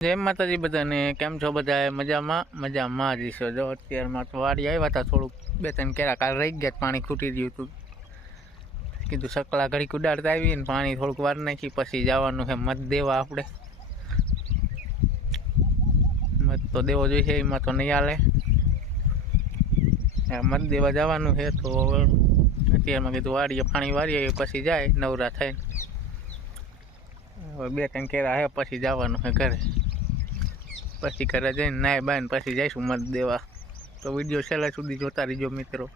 જય માતાજી બધાને, કેમ છો બધા? મજામાં જ છો? જો અત્યારમાં તો વાડી આવ્યા હતા, થોડુંક 2-3 કેરા કાલ રહી ગયા, પાણી ખૂટી ગયું હતું. કીધું સકલા ઘડીક ઉડાડતા આવીએ ને પાણી થોડુંક વાર નાખી પછી જવાનું છે મત દેવા. આપણે મત તો દેવો જોઈએ, એમાં તો નહીં હાલે. મત દેવા જવાનું છે તો અત્યારમાં કીધું વાડીએ પાણી વારીએ પછી જાય નવરા થાય. હવે 2-3 કેરા હે પછી જવાનું છે ઘરે. પછી ઘરે જઈને નાય બાય પછી જઈશું મત દેવા. તો વિડીયો છેલ્લા સુધી જોતા રહીજો મિત્રો.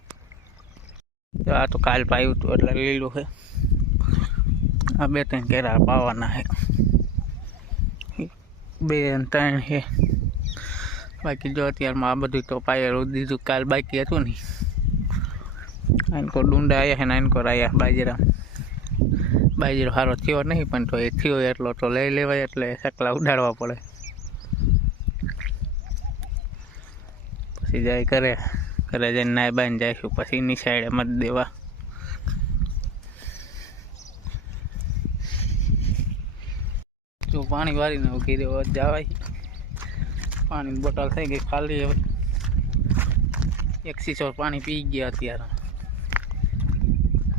તો આ તો કાલ પાયું હતું એટલે લીલું છે. આ 2-3 કેરા પાવાના છે, 2-3 છે બાકી. જો અત્યારમાં આ બધું તો પાયેલું દીધું, કાલ બાકી હતું ને. આનકો ડુંડા આવ્યા છે ને આનકો આવ્યા બાજરો સારો થયો નહીં, પણ તો એ થયો એટલો તો લઈ લેવાય, એટલે સકલા ઉડાડવા પડે. પછી જાય ઘરે જઈને નાય બાઈને જઈશું પછી એની સાઈડે મત દેવા. જો પાણી વારીને ઘીરે જવાય. પાણીની બોટલ થઈ ગઈ ખાલી. હવે 1 સીસો પાણી પી ગયા. અત્યારે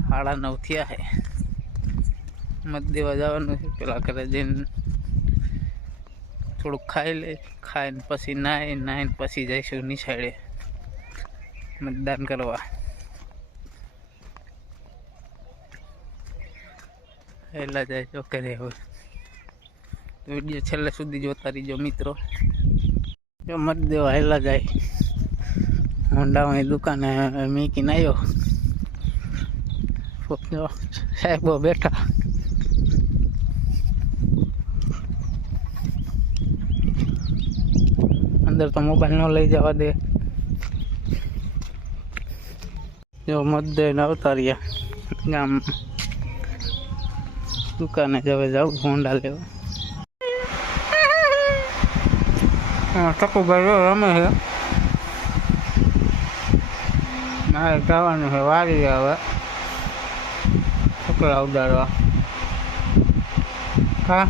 9:30 થયા છે. મત દેવા જવાનું છે. પેલા ઘરે જઈને થોડુંક ખાઈ લે, ખાઈને પછી નાઈને પછી જઈશું નિશાળે મતદાન કરવા. એટલા જાય કરે. હવે વિડીયો છેલ્લે સુધી જોતા રહીજો મિત્રો. જો મત દેવા હેલા જાય. હોન્ડાની દુકાને મીકીને આવ્યો. સાહેબો બેઠા. અંદર તો મોબાઈલ ન લઈ જવા દે. જો મત દઈને આવતા રહ્યા ગામ. દુકાને જવે જાઉં હોન્ડા લેવા. ટકુભાઈ રમે છે. મારે જવાનું છે વારી. હવે સકલા ઉડાડવા. હા,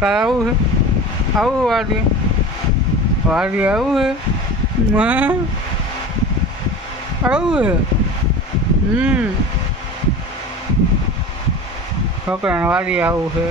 તારે આવું છે? આવું વારી આવું છે? આવું છે? છોકરાને વારી આવું છે.